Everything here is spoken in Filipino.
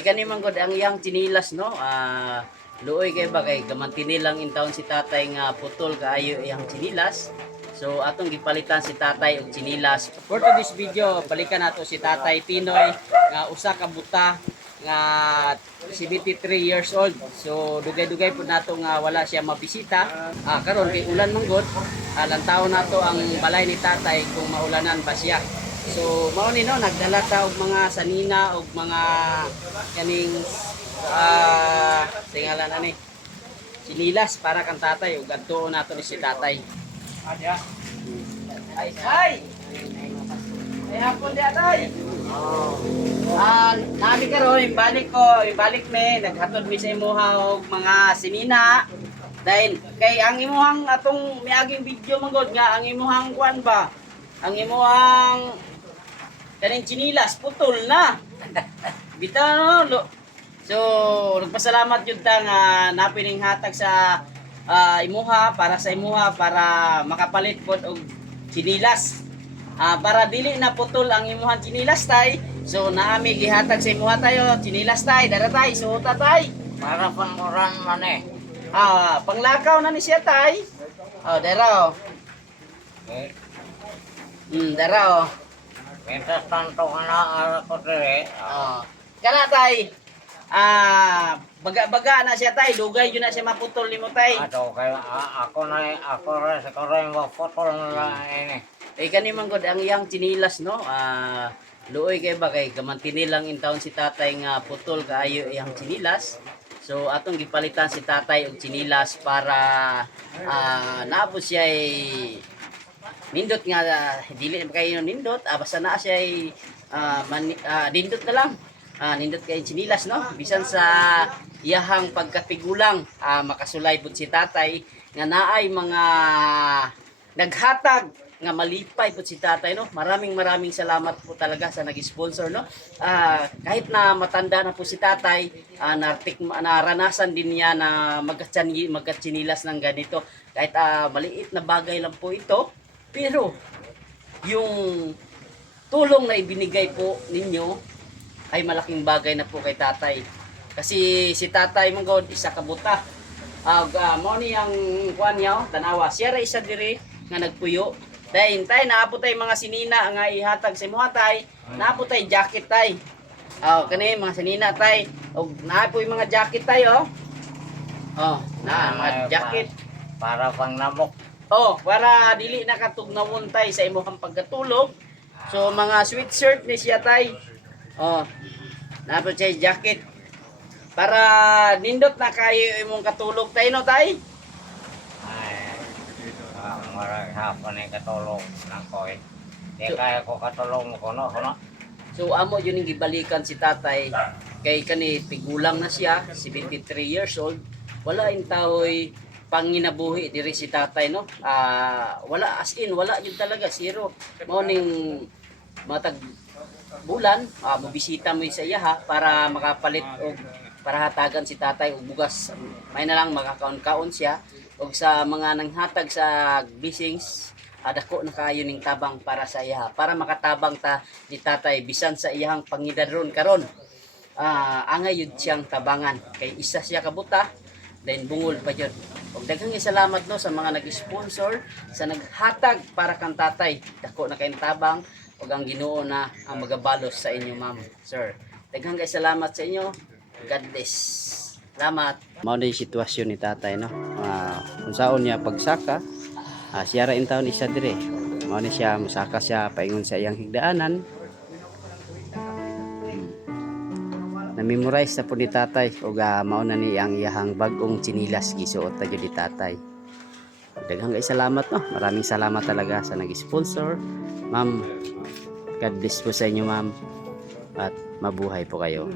Kani man gud ang iyang chinilas no. Luoy kay ba kay gamantini lang in taon si tatay nga putol kaayo iyang chinilas. So atong gipalitan si tatay og chinilas. For this video, balikan nato si Tatay Pinoy nga usa ka buta nga 73 years old. So dugay-dugay pud nato nga wala siya mabisita. Karon kay ulan man gud, lantaw nato ang balay ni tatay kung maulanan ba siya. So mao ni no, nagdala ta og mga sanina og mga kaning tingalan ani sinilas para kan tatay ug adto nato ni si tatay. Ay. Ay hapon di atay. Nami karon ibalik mi naghatod mi sa imuha og mga sinina. Dahil kay ang imuhang atong miaging video manggod nga ang imuhang kuan ba? Ang imuhang kaning chinilas putol na. Bitaw no. So nagpasalamat jud ta nga napining hatag sa imuha para sa imuha para makapalit pod og chinilas. Para dili na putol ang imuhang chinilas tay. So naami gihatag sa imuha tayo chinilas tay, dara tay, suota tay. Para panguran man eh. Panglakaw na ni siya tay. Dara Eh, dara mintas tanto ka na ko dire. Kana tay. Baga-baga na siya tay, dugay yun na siya maputol nimo tay. Ato kay ako rin sa kore mo photo na ini. Kani man gud ang iyang chinilas no. Luoy kay ba kay gamantini lang in taon si tatay nga putol kaayo iyang chinilas. So atong gipalitan si tatay og chinilas para naabot siya nindot nga dili kayo nindot basta naa siya nindot na lang. Nindot kay chinilas no bisan sa iyahang pagkatigulang makasulay pud si tatay nga naay mga naghatag nga malipay pud si tatay no. Maraming salamat po talaga sa nag-sponsor no. Kahit na matanda na po si tatay, naranasan din niya na magkatsinilas ng ganito. Kahit maliit na bagay lang po ito, pero yung tulong na ibinigay po ninyo ay malaking bagay na po kay tatay. Kasi si tatay manggod isa ka buta. Mao ni ang kuan niya tanawa. Siya ra isa diri nga nagpuyo. Dahil tay naabot tay mga sinina nga ihatag sa imuha tay. Naabot tay jacket tay. Kani mga sinina tay. Og naapoy mga jacket tay mga jacket Para pang namok. para dili nakatugnawon tay sa imuhang pagkatulog. So mga sweatshirt ni siya tay. Naabot siya jacket. Para nindot na kayo imong katulog tay no tay. Marang hapon ay katulong ng koy. Di kaya ko katulong ko no. So amo yun yung gibalikan si tatay kay kani tigulang na siya 73 years old. Wala in taoy panginabuhi diri si tatay no. Wala as in wala yun talaga zero. Mao ning matag bulan mabisita mo sa iya para makapalit og para hatagan si tatay og bugas. May na lang makakaon-kaon siya og sa mga nanghatag sa bisings dako na kaayo ning tabang para sa iya para makatabang ta ni tatay bisan sa iyang pangidadron karon. Angay yun siyang tabangan kay isa siya kabuta then bungol pa jud. Og daghang salamat no sa mga nag-sponsor sa naghatag para kan tatay. Dako na kayong tabang ug ang Ginoo na ang magabalos sa inyo ma'am, sir. Daghang salamat sa inyo. God bless. Salamat. Mao na yung sitwasyon ni tatay no. Kung saan niya pagsaka, siya ra in taon isa dire. Mao ni siya musaka siya paingon sa iyang higdaanan. Na-memorize na po ni tatay ug mao na ni ang iyahang bag-ong chinilas gisuot ta jud ni tatay. Daghang salamat no. Maraming salamat talaga sa nag-sponsor. Ma'am, God bless po sa inyo ma'am. At mabuhay po kayo.